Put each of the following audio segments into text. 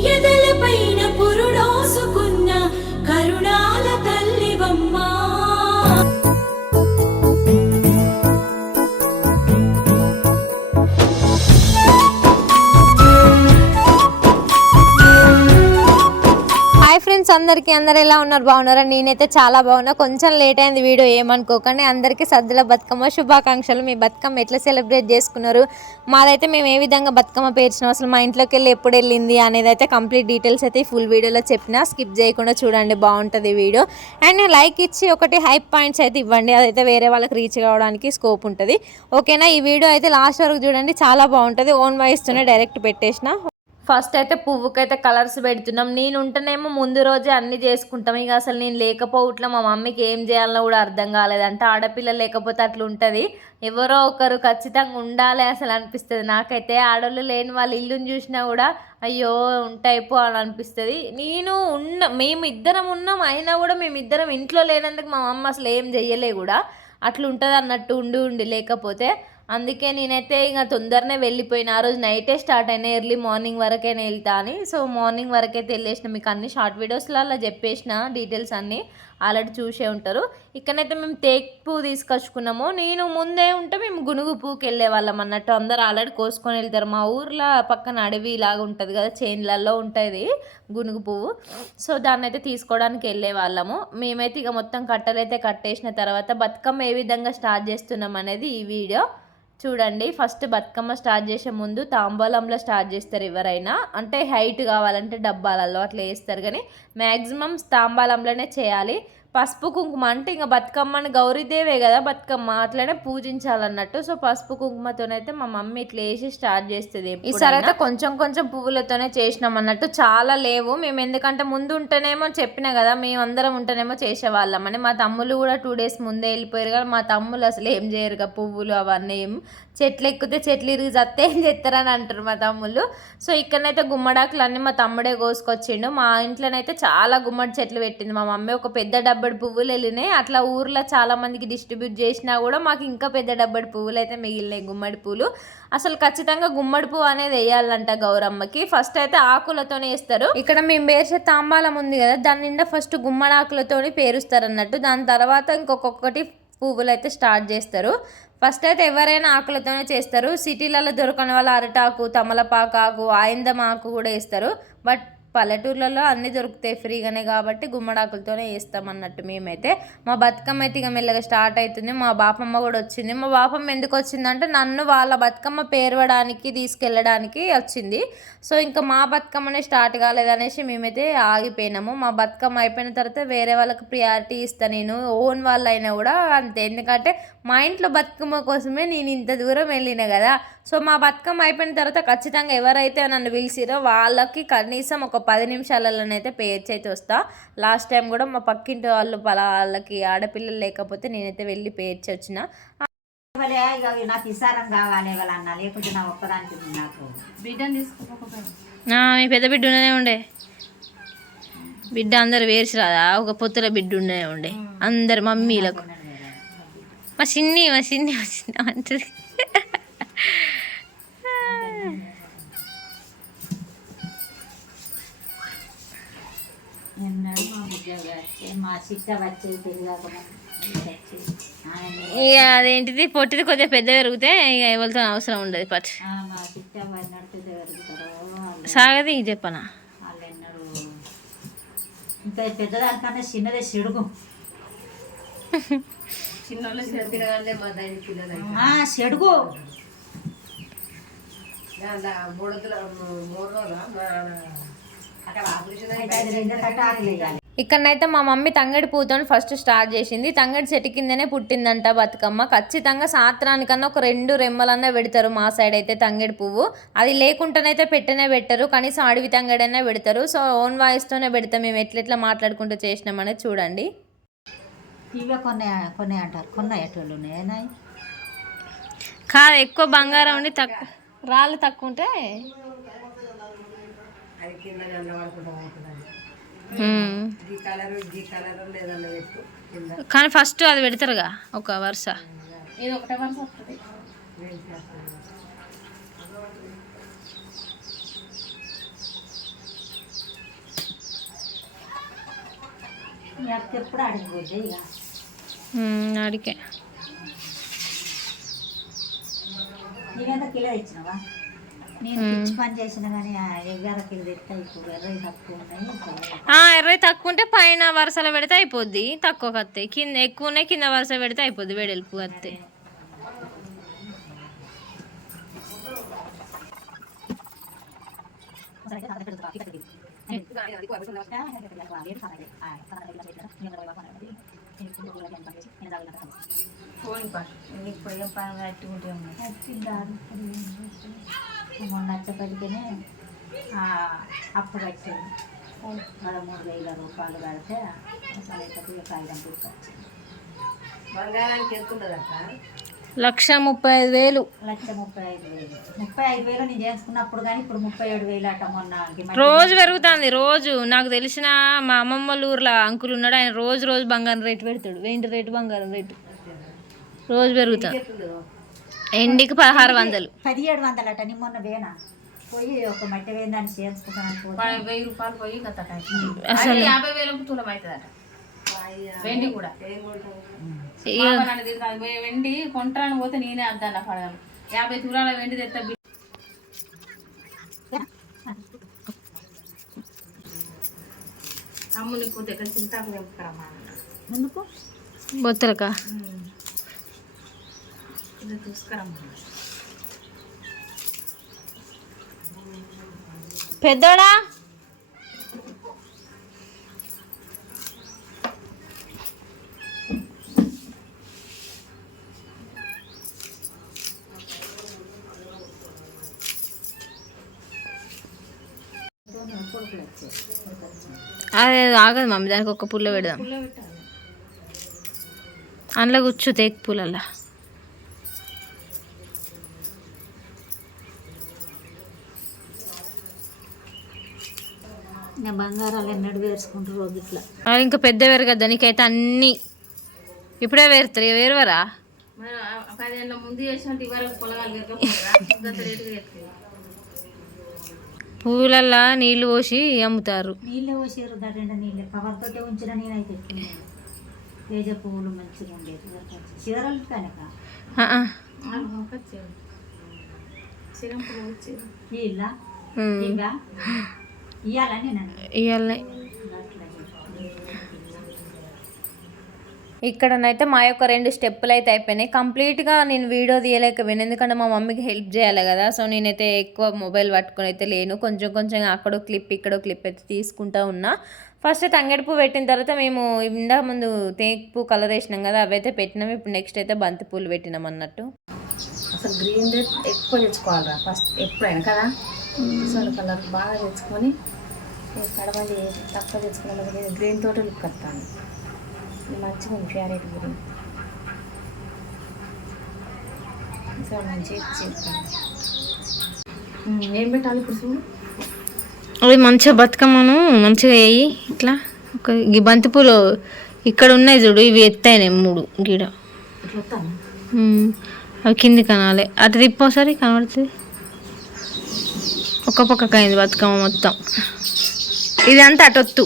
Yeah. Friends అందరికీ అందరు ఎలా ఉన్నారు? బాగున్నారా? నేనైతే చాలా బాగున్నా. కొంచెం లేట్ అయింది వీడియో ఏమనుకోకండి. అందరికీ సద్దుల బతుకమ్మ శుభాకాంక్షలు. మీ బతుకమ్మ ఎట్లా సెలబ్రేట్ చేసుకున్నారు? మాదైతే మేము ఏ విధంగా బతుకమ్మ పేర్చినాం? అసలు మా ఇంట్లోకి వెళ్ళి ఎప్పుడు వెళ్ళింది అనేది అయితే కంప్లీట్ డీటెయిల్స్ అయితే ఫుల్ వీడియోలో చెప్పినా. స్కిప్ చేయకుండా చూడండి బాగుంటుంది వీడియో. అండ్ లైక్ ఇచ్చి ఒకటి హైప్ పాయింట్స్ అయితే ఇవ్వండి. అదైతే వేరే వాళ్ళకి రీచ్ కావడానికి స్కోప్ ఉంటుంది. ఓకేనా? ఈ వీడియో అయితే లాస్ట్ వరకు చూడండి. చాలా బాగుంటుంది. ఓన్ వాయిస్తోనే డైరెక్ట్ పెట్టేసిన. ఫస్ట్ అయితే పువ్వుకైతే కలర్స్ పెడుతున్నాం. నేను ఉంటేనేమో ముందు రోజే అన్ని చేసుకుంటాం. ఇక అసలు నేను లేకపోవట్లో మా మమ్మీకి ఏం చేయాలో కూడా అర్థం కాలేదంటే ఆడపిల్ల లేకపోతే అట్లా ఉంటుంది. ఎవరో ఒకరు ఖచ్చితంగా ఉండాలి అసలు అనిపిస్తుంది. నాకైతే ఆడవాళ్ళు లేని వాళ్ళ ఇల్లుని చూసినా కూడా అయ్యో ఉంటాయిపో అని అనిపిస్తుంది. నేను ఉన్న మేము ఇద్దరం ఉన్నాం. అయినా కూడా మేము ఇద్దరం ఇంట్లో లేనందుకు మా మమ్మ అసలు ఏం చెయ్యలే కూడా. అట్లా ఉంటుంది అన్నట్టు ఉండి ఉండి లేకపోతే అందుకే నేనైతే ఇక తొందరనే వెళ్ళిపోయిన. ఆ రోజు నైటే స్టార్ట్ అయినా ఎర్లీ మార్నింగ్ వరకైనా వెళ్తా అని. సో మార్నింగ్ వరకైతే వెళ్ళేసిన మీకు అన్ని షార్ట్ వీడియోస్లో అలా చెప్పేసిన డీటెయిల్స్ అన్నీ ఆల్రెడీ చూసే ఉంటారు. ఇక్కడైతే మేము తేక్ పువ్వు తీసుకొచ్చుకున్నాము. నేను ముందే ఉంటే మేము గునుగు పువ్వుకి వెళ్ళే వాళ్ళం అన్నట్టు. అందరు ఆల్రెడీ కోసుకొని వెళ్తారు. మా ఊర్లో పక్కన అడవి లాగా ఉంటుంది కదా చేన్లలో ఉంటుంది గునుగు పువ్వు. సో దాన్ని అయితే తీసుకోవడానికి వెళ్ళే వాళ్ళము మేమైతే ఇక మొత్తం కట్టలైతే కట్టేసిన తర్వాత బతుకమ్మ ఏ విధంగా స్టార్ట్ చేస్తున్నాం అనేది ఈ వీడియో చూడండి ఫస్ట్ బతుకమ్మ స్టార్ట్ చేసే ముందు తాంబూలంలో స్టార్ట్ చేస్తారు ఎవరైనా. అంటే హైట్ కావాలంటే డబ్బాలలో అట్లా వేస్తారు కానీ మ్యాక్సిమం తాంబాలంలోనే చేయాలి. పసుపు కుంకుమ అంటే ఇంకా బతుకమ్మని గౌరీదేవే కదా బతుకమ్మ అట్లనే పూజించాలన్నట్టు. సో పసుపు కుంకుమతోనైతే మా మమ్మీ ఇట్లా వేసి స్టార్ట్ చేస్తుంది ఈసారి అయితే కొంచెం కొంచెం పువ్వులతోనే చేసినాం అన్నట్టు. చాలా లేవు. మేము ఎందుకంటే ముందు ఉంటేనేమో చెప్పినా కదా మేము అందరం ఉంటేనేమో చేసేవాళ్ళం అని. మా తమ్ముళ్ళు కూడా టూ డేస్ ముందే వెళ్ళిపోయారు కానీ మా తమ్ముళ్ళు అసలు ఏం చేయరుగా పువ్వులు అవన్నీ ఏం. చెట్లు ఎక్కితే చెట్లు ఇరిగి చస్తే ఏం చేస్తారని అంటారు మా తమ్ముళ్ళు. సో ఇక్కడనైతే గుమ్మడాకులు అన్నీ మా తమ్ముడే కోసుకొచ్చిండు. మా ఇంట్లోనైతే చాలా గుమ్మడి చెట్లు పెట్టింది. మా మమ్మీ ఒక పెద్ద డబ్బా డబ్బడి పువ్వులు వెళ్ళినాయి. అట్లా ఊర్లో చాలా మందికి డిస్ట్రిబ్యూట్ చేసినా కూడా మాకు ఇంకా పెద్ద డబ్బడి పువ్వులు అయితే మిగిలినాయి గుమ్మడి పూలు. అసలు ఖచ్చితంగా గుమ్మడి పువ్వు అనేది వేయాలంట గౌరమ్మకి. ఫస్ట్ అయితే ఆకులతోనే వేస్తారు. ఇక్కడ మేము పేర్చే తాంబాలం ఉంది కదా దాని నిండా ఫస్ట్ గుమ్మడాకులతోని పేరుస్తారు అన్నట్టు దాని తర్వాత ఇంకొకటి పువ్వులు అయితే స్టార్ట్ చేస్తారు. ఫస్ట్ అయితే ఎవరైనా ఆకులతోనే చేస్తారు. సిటీలలో దొరకని వాళ్ళ అరటాకు తమలపాకు ఆకు ఆయిందం ఆకు కూడా వేస్తారు. బట్ పల్లెటూర్లలో అన్నీ దొరుకుతాయి ఫ్రీగానే కాబట్టి గుమ్మడాకులతోనే వేస్తాం అన్నట్టు మేమైతే. మా బతుకమ్మ అయితే ఇక మెల్లగా స్టార్ట్ అవుతుంది. మా బాపమ్మ కూడా వచ్చింది. మా బాపమ్మ ఎందుకు వచ్చిందంటే నన్ను వాళ్ళ బతుకమ్మ పేరవడానికి తీసుకెళ్ళడానికి వచ్చింది. సో ఇంకా మా బతుకమ్మనే స్టార్ట్ కాలేదనేసి మేమైతే ఆగిపోయినాము. మా బతుకమ్మ అయిపోయిన తర్వాత వేరే వాళ్ళకి ప్రియారిటీ ఇస్తాను నేను. ఓన్ వాళ్ళు అయినా కూడా అంతే. ఎందుకంటే మా ఇంట్లో బతుకమ్మ కోసమే నేను ఇంత దూరం వెళ్ళిన కదా. సో మా బతుకమ్మ అయిపోయిన తర్వాత ఖచ్చితంగా ఎవరైతే నన్ను పిలిచిరో వాళ్ళకి కనీసం ఒక పది నిమిషాలలోనైతే పేర్చి అయితే వస్తా. లాస్ట్ టైం కూడా మా పక్కింటి వాళ్ళు పలా వాళ్ళకి ఆడపిల్లలు లేకపోతే నేనైతే వెళ్ళి పేర్చి వచ్చిన. ఇవ్వలే, ఇక నాకు ఇసారం కావాలి వాళ్ళన్న లేకుంటే నా ఒక్కదానికి ఉంది నాకు. మీ పెద్ద బిడ్డ ఉండనే ఉండే. బిడ్డ అందరు వేర్చి రాదా? ఒక పొత్తుల బిడ్డ ఉండనే ఉండే. అందరు మమ్మీలకు. మా చిన్ని మా చిన్ని మా చిన్న అంటది నిన్న మా ఉద్యోగి వచ్చి మా చిట్ట ఇక అదేంటిది పొట్టిది కొద్దిగా పెద్ద పెరిగితే ఇక ఎవరితో అవసరం ఉండదు పట్. మా చిట్ట నడిపితే పెరుగుతారో వాళ్ళు సాగది ఇక చెప్పనా? వాళ్ళు ఎన్నడు. ఇంకా పెద్దదానికన్నా చిన్నదే చెడుగు. ఆ, చెడుగు. అయితే అది రెండు కట్టాలు ఇక్కడనైతే మా మమ్మీ తంగడి పూతో ఫస్ట్ స్టార్ట్ చేసింది. తంగడి చెట్టు కిందనే పుట్టిందంట బతుకమ్మ. ఖచ్చితంగా సాత్రానికన్నా ఒక రెండు రెమ్మలన్నా పెడతారు మా సైడ్ అయితే తంగడి పువ్వు. అది లేకుండానైతే పెట్టనే పెట్టరు కనీసం అడవి తంగడనే పెడతారు. సో ఓన్ వాయిస్తోనే పెడతాం మేము ఎట్లెట్లా మాట్లాడుకుంటూ చేసినామనేది చూడండి. ఇవే కొన్ని కొన్ని అంటారు. కొన్ని ఎటువంటి ఉన్నాయి. కాదు ఎక్కువ బంగారం ఉండి తక్కువ రాళ్ళు తక్కువ ఉంటే ఉమ్. Hmm. కానీ ఫస్ట్ అది పెడతారుగా ఒక వరుస. ఇది అడిగే hmm, కిలో ఇచ్చినావా? నేను పిచ్చి పని చేసిన కానీ ఎర్రవి తక్కువ ఉంటే పైన వరుసలో పెడితే అయిపోద్ది. తక్కువ కత్తాయి కింద ఎక్కువ ఉన్నాయి కింద వరుస పెడితే అయిపోద్ది వెడల్పు కత్తాయి ఇప్పుడు ఏం పని కట్టుకుంటే మొన్న వచ్చేపటికనే అప్పు కట్టాను పదమూడు వేల రూపాయలు కడితే అసలు అయితే కాగితం తీసుకొచ్చింది లక్ష ముప్పై ఐదు వేలు. లక్ష ముప్పై ఐదు వేలు. ముప్పై ఐదు వేలు నేను చేసుకున్నప్పుడు కానీ ఇప్పుడు ముప్పై ఏడు వేలు అట మొన్న రోజు పెరుగుతుంది రోజు. నాకు తెలిసిన మా అమ్మమ్మ వాళ్ళ ఊర్లో అంకుల్ ఉన్నాడు ఆయన రోజు రోజు బంగారం రేటు పెడతాడు. వెండి రేటు బంగారం రేటు. రోజు పెరుగుతుంది ఎండికి పదహారు వందలు. పదిహేడు వందలు అట నేను మొన్న వేనా? పోయి ఒక మట్టి వేయడానికి చేసుకుంటాను పోతే. వెయ్యి రూపాయలు పోయి అసలు యాభై వేలకు తులం అవుతుందట వెండి కూడా. ఇక పాప నన్ను తిడతాది, "వే- వెండి కొంటాను పోతే నేనే అద్దాను పడగలను. యాభై తులాల వెండి తెస్తా బిడ్డ అమ్ముని పోతే ఇక్కడ చింతాకు తెంపుకరమ్మా ఎందుకు? బొత్తలకా? పెద్దోడా? అదే ఆగదు మమ్మీ దానికి ఒక పుల్ల పెడదాం అందులో కూర్చో తేక్ పూలల్లా. ఇంకా బంగారాలు ఎన్నడు వేసుకుంటారు రోజు ఇట్లా. అది ఇంకా పెద్ద వేరు కదా నీకైతే అన్నీ. ఇప్పుడే వేరుతారు ఇక వేరువరా? ముందు చేసినట్టు ఇవరకు పొలగాలు పువ్వులల్లా నీళ్ళు పోసి అమ్ముతారు. నీళ్ళే నీళ్ళే. కవర్తోటే ఉంచిన నేనైతే. తేజ పువ్వులు మంచిగా ఉండేది చీరలు కనుక ఆ, ఇవాళ ఇక్కడనైతే మా యొక్క రెండు స్టెప్పులు అయితే అయిపోయినాయి. కంప్లీట్గా నేను వీడియో తీయలేకపోయాను ఎందుకంటే మా మమ్మీకి హెల్ప్ చేయాలి కదా. సో నేనైతే ఎక్కువ మొబైల్ పట్టుకొని అయితే లేను. కొంచెం కొంచెం అక్కడో క్లిప్ ఇక్కడో క్లిప్ అయితే తీసుకుంటా ఉన్నా. ఫస్ట్ తంగెడుపు పెట్టిన తర్వాత మేము ఇందా ముందు తేపు కలర్ వేసినాం కదా అవైతే పెట్టినాం. ఇప్పుడు నెక్స్ట్ అయితే బంతి పూలు పెట్టినాం అన్నట్టు. అసలు గ్రీన్ ఎక్కువ తెచ్చుకోవాలిరా. ఫస్ట్ ఎప్పుడైనా కదా? అసలు కలర్ బాగా తెచ్చుకొని కడబండి తక్కువ తెచ్చుకున్న గ్రీన్ తోట లుక్ వస్తాను మంచిగా ఉంది ఫ్యారెట్ గ్రీన్ అసలు మంచిగా ఏం పెట్టాలి ఇప్పుడు చూడు అవి మంచిగా బతుకమ్మను మంచిగా వేయి ఇట్లా. ఒక ఈ బంతి పూలు ఇక్కడ ఉన్నాయి చూడు ఇవి ఎత్తైనాయి మూడు గీడ. అవి కింది కనాలి. అటు తిప్పోసారి కనబడుతుంది. ఒక పక్కకు అయింది బతుకమ్మ మొత్తం. ఇదంతా అటొత్తు.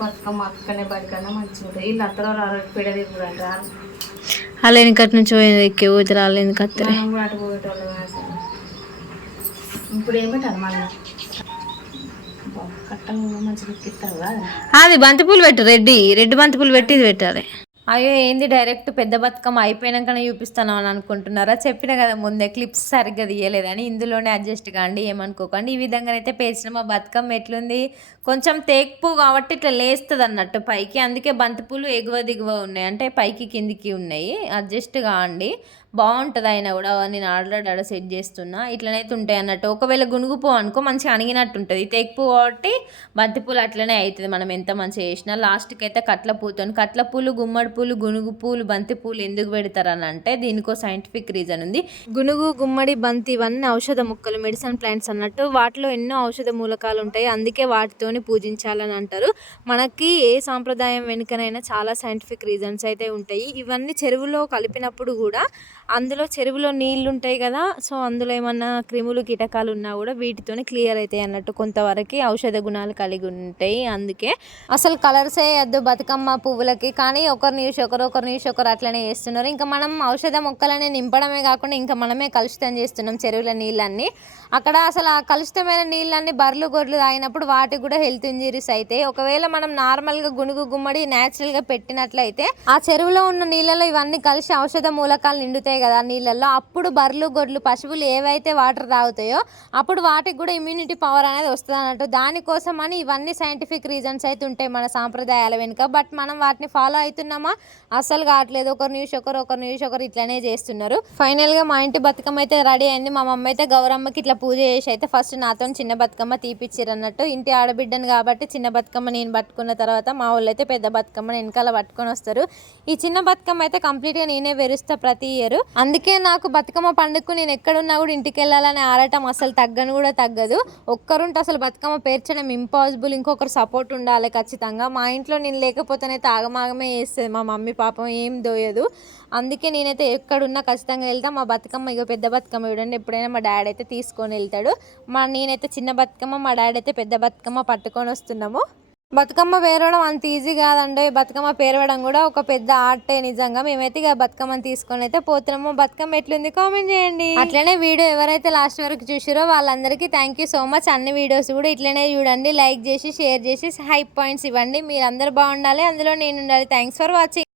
బతుకమ్మ అక్కనే బడికన్నా మంచిగా ఉంటుంది వీళ్ళు అత్తలో రారు పెడది కూడా అంటారు అలా వెనకటి నుంచి పోయింది ఎక్కి ఇప్పుడు మళ్ళీ? కట్టంగా మంచిగా ఎక్కిస్తారు కదా. అది బంతిపూలు పెట్టు రెడ్డి. రెడ్ బంతిపూలు పెట్టి ఇది పెట్టాలి. అయ్యో ఏంది డైరెక్ట్ పెద్ద బతుకమ్మ అయిపోయినాకనే చూపిస్తాను అని అనుకుంటున్నారా? చెప్పిన కదా ముందే క్లిప్స్ సరిగ్గా తీయలేదని. ఇందులోనే అడ్జస్ట్ కాండి ఏమనుకోకండి. ఈ విధంగానైతే పేర్చిన మా బతుకమ్మ ఎట్లుంది? కొంచెం తేక్పు కాబట్టి ఇట్లా లేస్తుంది అన్నట్టు పైకి. అందుకే బంతిపూలు ఎగువ దిగువ ఉన్నాయి. అంటే పైకి కిందికి ఉన్నాయి. అడ్జస్ట్ కాండి. బాగుంటుంది అయినా కూడా నేను ఆల్రెడీ ఆడ సెట్ చేస్తున్నా. ఇట్లనైతే ఉంటాయి అన్నట్టు. ఒకవేళ గునుగుపో పువ్వు అనుకో మంచిగా అణిగినట్టు ఉంటుంది తెగిపో కాబట్టి బంతిపూలు అట్లనే అవుతుంది మనం ఎంత మంచిగా చేసినా. లాస్ట్కి అయితే కట్ల పూతో కట్ల పూలు గుమ్మడి పూలు గునుగు పూలు బంతి పూలు ఎందుకు పెడతారని అంటే దీనికో సైంటిఫిక్ రీజన్ ఉంది. గునుగు గుమ్మడి బంతి ఇవన్నీ ఔషధ మొక్కలు మెడిసిన్ ప్లాంట్స్ అన్నట్టు వాటిలో ఎన్నో ఔషధ మూలకాలు ఉంటాయి. అందుకే వాటితోని పూజించాలని అంటారు. మనకి ఏ సాంప్రదాయం వెనుకనైనా చాలా సైంటిఫిక్ రీజన్స్ అయితే ఉంటాయి. ఇవన్నీ చెరువులో కలిపినప్పుడు కూడా అందులో చెరువులో నీళ్ళు ఉంటాయి కదా సో అందులో ఏమన్నా క్రిములు కీటకాలు ఉన్నా కూడా వీటితోనే క్లియర్ అవుతాయి అన్నట్టు కొంతవరకు ఔషధ గుణాలు కలిగి ఉంటాయి అందుకే. అసలు కలర్స్ వేయద్దు బతుకమ్మ పువ్వులకి కానీ ఒకరిని చూసి ఒకరు ఒకరిని చూసి ఒకరు అట్లనే చేస్తున్నారు. ఇంకా మనం ఔషధ మొక్కలని నింపడమే కాకుండా ఇంకా మనమే కలుషితం చేస్తున్నాం చెరువుల నీళ్ళన్నీ. అక్కడ అసలు ఆ కలుషితమైన నీళ్ళన్నీ బర్రెలు గొర్రెలు తాగినప్పుడు వాటికి కూడా హెల్త్ ఇంజరీస్ అవుతాయి ఒకవేళ మనం నార్మల్గా గునుగు గుమ్మడి న్యాచురల్గా పెట్టినట్లయితే ఆ చెరువులో ఉన్న నీళ్ళలో ఇవన్నీ కలిసి ఔషధ మూలకాలు నిండుతాయి కదా నీళ్ళల్లో అప్పుడు బర్రెలు గొడ్లు పశువులు ఏవైతే వాటర్ తాగుతాయో అప్పుడు వాటికి కూడా ఇమ్యూనిటీ పవర్ అనేది వస్తుంది అన్నట్టు. దానికోసం అని ఇవన్నీ సైంటిఫిక్ రీజన్స్ అయితే ఉంటాయి మన సాంప్రదాయాల వెనుక. బట్ మనం వాటిని ఫాలో అవుతున్నామా? అస్సలు కావట్లేదు. ఒకరు న్యూస్ ఒకరు ఒకరు న్యూస్ ఒకరు ఇట్లనే చేస్తున్నారు. ఫైనల్గా మా ఇంటి బతుకమ్మ అయితే రెడీ అయింది. మా మమ్మీ అయితే గౌరమ్మకి ఇట్లా పూజ చేసి అయితే ఫస్ట్ నాతో చిన్న బతుకమ్మ తీపిచ్చిర్రు అన్నట్టు. ఇంటి ఆడబిడ్డను కాబట్టి చిన్న బతుకమ్మ నేను పట్టుకున్న తర్వాత మా వాళ్ళు అయితే పెద్ద బతుకమ్మను వెనకాల పట్టుకొని వస్తారు. ఈ చిన్న బతుకమ్మ అయితే కంప్లీట్గా నేనే వెరుస్తా ప్రతి ఇయర్ అందుకే నాకు బతుకమ్మ పండుగకు నేను ఎక్కడున్నా కూడా ఇంటికి వెళ్ళాలనే ఆరాటం అసలు తగ్గను కూడా తగ్గదు. ఒక్కరుంటే అసలు బతుకమ్మ పేర్చడం ఇంపాసిబుల్ ఇంకొకరు సపోర్ట్ ఉండాలి ఖచ్చితంగా. మా ఇంట్లో నేను లేకపోతేనైతే ఆగమాగమే చేస్తుంది. మా మమ్మీ పాపం ఏం దోయదు. అందుకే నేనైతే ఎక్కడున్నా ఖచ్చితంగా వెళ్తా. మా బతుకమ్మ ఇక పెద్ద బతుకమ్మ చూడండి. ఎప్పుడైనా మా డాడీ అయితే తీసుకొని వెళ్తాడు. మా నేనైతే చిన్న బతుకమ్మ మా డాడీ అయితే పెద్ద బతుకమ్మ పట్టుకొని వస్తున్నాము. బతుకమ్మ పేరవడం అంత ఈజీ కాదండి. బతుకమ్మ పేరవడం కూడా ఒక పెద్ద ఆర్టే నిజంగా. మేమైతే ఇక బతుకమ్మని తీసుకొని అయితే పోతున్నాము. బతుకమ్మ ఎట్లుంది కామెంట్ చేయండి. అట్లనే వీడియో ఎవరైతే లాస్ట్ వరకు చూసారో వాళ్ళందరికీ థ్యాంక్ యూ సో మచ్ అన్ని వీడియోస్ కూడా ఇట్లనే చూడండి. లైక్ చేసి షేర్ చేసి హై పాయింట్స్ ఇవ్వండి. మీరు అందరు బాగుండాలి. అందులో నేను ఉండాలి థ్యాంక్స్ ఫర్ వాచింగ్